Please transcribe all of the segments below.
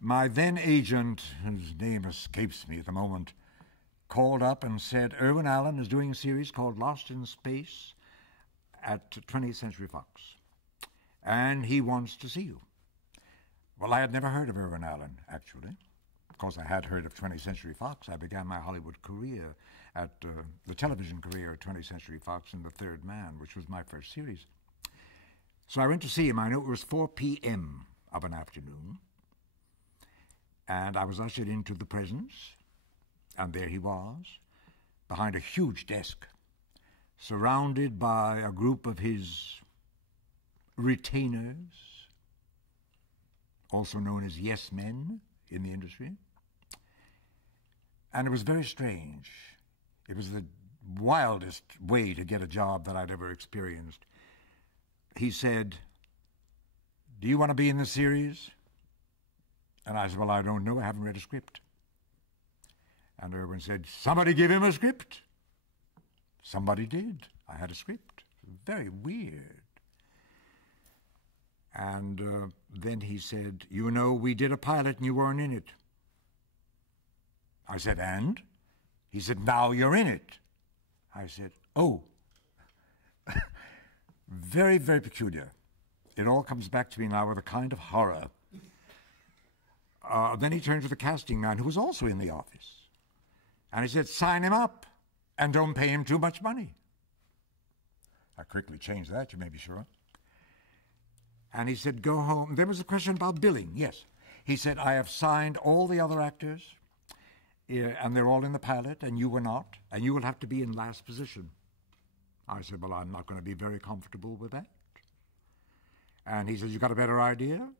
My then agent, whose name escapes me at the moment, called up and said, Irwin Allen is doing a series called Lost in Space at 20th Century Fox, and he wants to see you. Well, I had never heard of Irwin Allen, actually. Of course, I had heard of 20th Century Fox. I began my Hollywood career at the television career at 20th Century Fox in The Third Man, which was my first series. So I went to see him. I knew it was 4 p.m. of an afternoon, and I was ushered into the presence, and there he was, behind a huge desk, surrounded by a group of his retainers, also known as yes men in the industry. And it was very strange. It was the wildest way to get a job that I'd ever experienced. He said, "Do you want to be in the series?" And I said, "Well, I don't know. I haven't read a script." And Irwin said, "Somebody give him a script." Somebody did. I had a script. Very weird. And then he said, "You know, we did a pilot and you weren't in it." I said, "And?" He said, "Now you're in it." I said, "Oh." Very, very peculiar. It all comes back to me now with a kind of horror. Then he turned to the casting man, who was also in the office, and he said, "Sign him up and don't pay him too much money." I quickly changed that, you may be sure. And he said, "Go home." There was a question about billing, yes. He said, "I have signed all the other actors, and they're all in the pilot, and you were not, and you will have to be in last position." I said, "Well, I'm not going to be very comfortable with that." And he said, "You got a better idea?"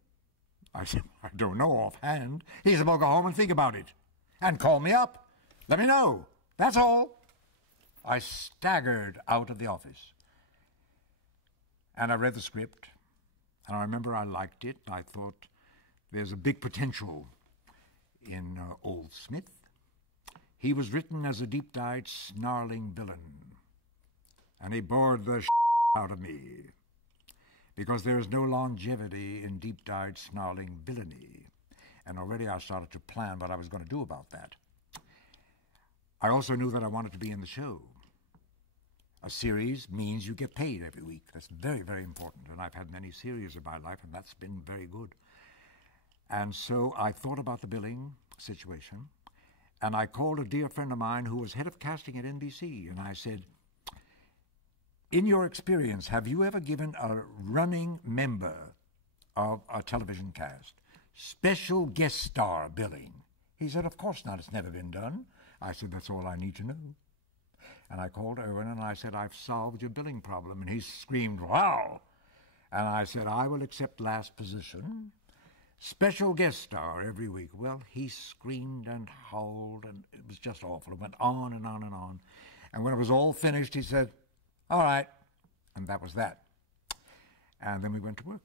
I said, "I don't know offhand." He said, "Well, go home and think about it, and call me up. Let me know. That's all." I staggered out of the office, and I read the script, and I remember I liked it. I thought, there's a big potential in Old Smith. He was written as a deep-dyed, snarling villain, and he bored the out of me, because there is no longevity in deep-dyed, snarling villainy. And already I started to plan what I was going to do about that. I also knew that I wanted to be in the show. A series means you get paid every week. That's very, very important. And I've had many series in my life, and that's been very good. And so I thought about the billing situation, and I called a dear friend of mine who was head of casting at NBC, and I said, "In your experience, have you ever given a running member of a television cast special guest star billing?" He said, "Of course not. It's never been done." I said, "That's all I need to know." And I called Irwin and I said, "I've solved your billing problem." And he screamed, "Wow!" And I said, "I will accept last position. Special guest star every week." Well, he screamed and howled, and it was just awful. It went on and on and on. And when it was all finished, he said, "All right." And that was that. And then we went to work.